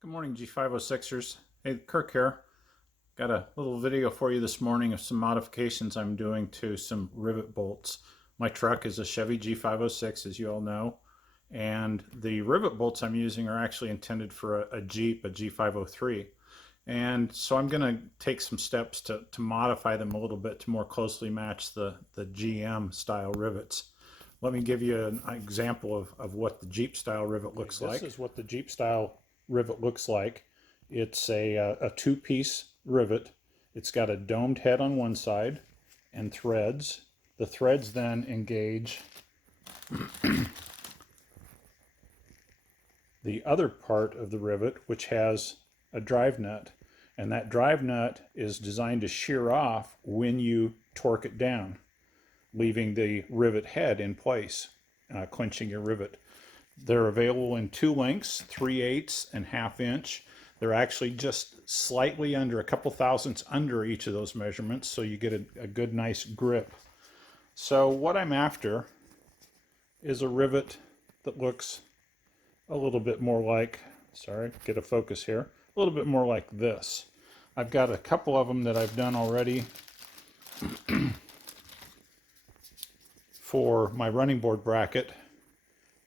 Good morning, G506ers. Hey, Kirk here. Got a little video for you this morning of some modifications I'm doing to some rivet bolts. My truck is a Chevy G506, as you all know, and the rivet bolts I'm using are actually intended for a Jeep, a G503. And so I'm going to take some steps to modify them a little bit to more closely match the GM style rivets. Let me give you an example of what the Jeep style rivet looks like. This is what the Jeep style rivet looks like. It's a two-piece rivet. It's got a domed head on one side and threads. The threads then engage the other part of the rivet, which has a drive nut. And that drive nut is designed to shear off when you torque it down, leaving the rivet head in place, clenching your rivet. They're available in two lengths, 3/8 and 1/2 inch. They're actually just slightly under, a couple thousandths under each of those measurements, so you get a good, nice grip. So what I'm after is a rivet that looks a little bit more like, sorry, get a focus here, a little bit more like this. I've got a couple of them that I've done already for my running board bracket.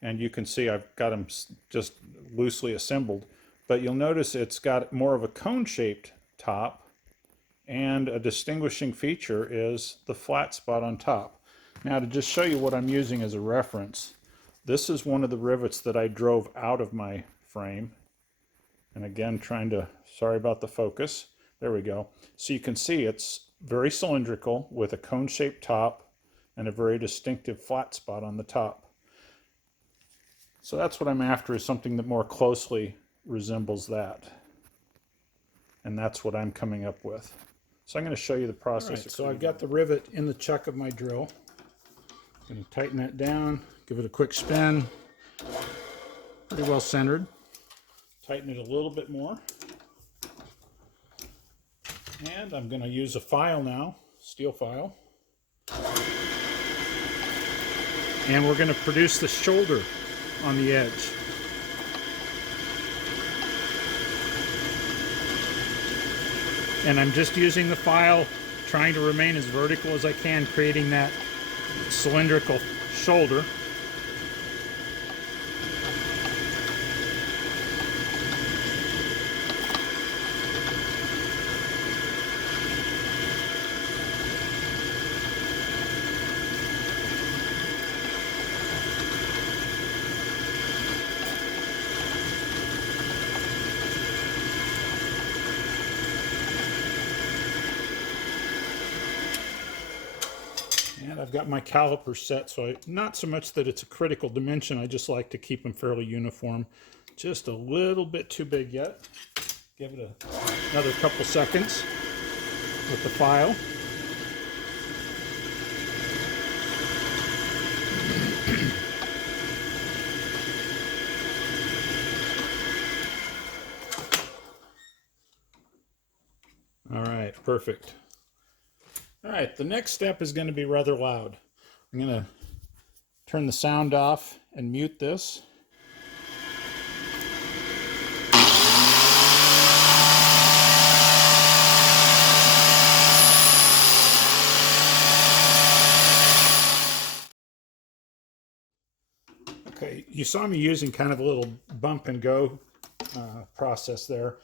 And you can see I've got them just loosely assembled, but you'll notice it's got more of a cone-shaped top, and a distinguishing feature is the flat spot on top. Now, to just show you what I'm using as a reference, this is one of the rivets that I drove out of my frame. And again, sorry about the focus. There we go. So you can see it's very cylindrical with a cone-shaped top and a very distinctive flat spot on the top. So that's what I'm after, is something that more closely resembles that. And that's what I'm coming up with. So I'm going to show you the process. Right, so I've got the rivet in the chuck of my drill. I'm going to tighten that down, give it a quick spin. Pretty well centered. Tighten it a little bit more. And I'm going to use a file now, steel file. And we're going to produce the shoulder on the edge. And I'm just using the file, trying to remain as vertical as I can, creating that cylindrical shoulder. And I've got my caliper set, so not so much that it's a critical dimension, I just like to keep them fairly uniform. Just a little bit too big yet. Give it another couple seconds with the file. All right, perfect. All right, the next step is going to be rather loud. I'm going to turn the sound off and mute this. Okay, you saw me using kind of a little bump and go process there.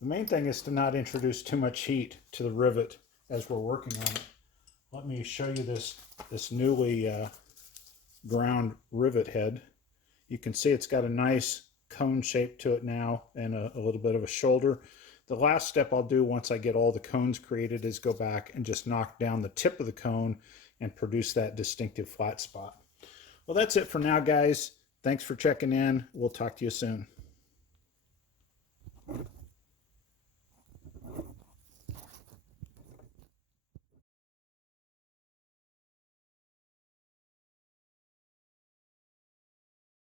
The main thing is to not introduce too much heat to the rivet as we're working on it. Let me show you this newly ground rivet head. You can see it's got a nice cone shape to it now, and a little bit of a shoulder. The last step I'll do once I get all the cones created is go back and just knock down the tip of the cone and produce that distinctive flat spot. Well, that's it for now, guys. Thanks for checking in. We'll talk to you soon.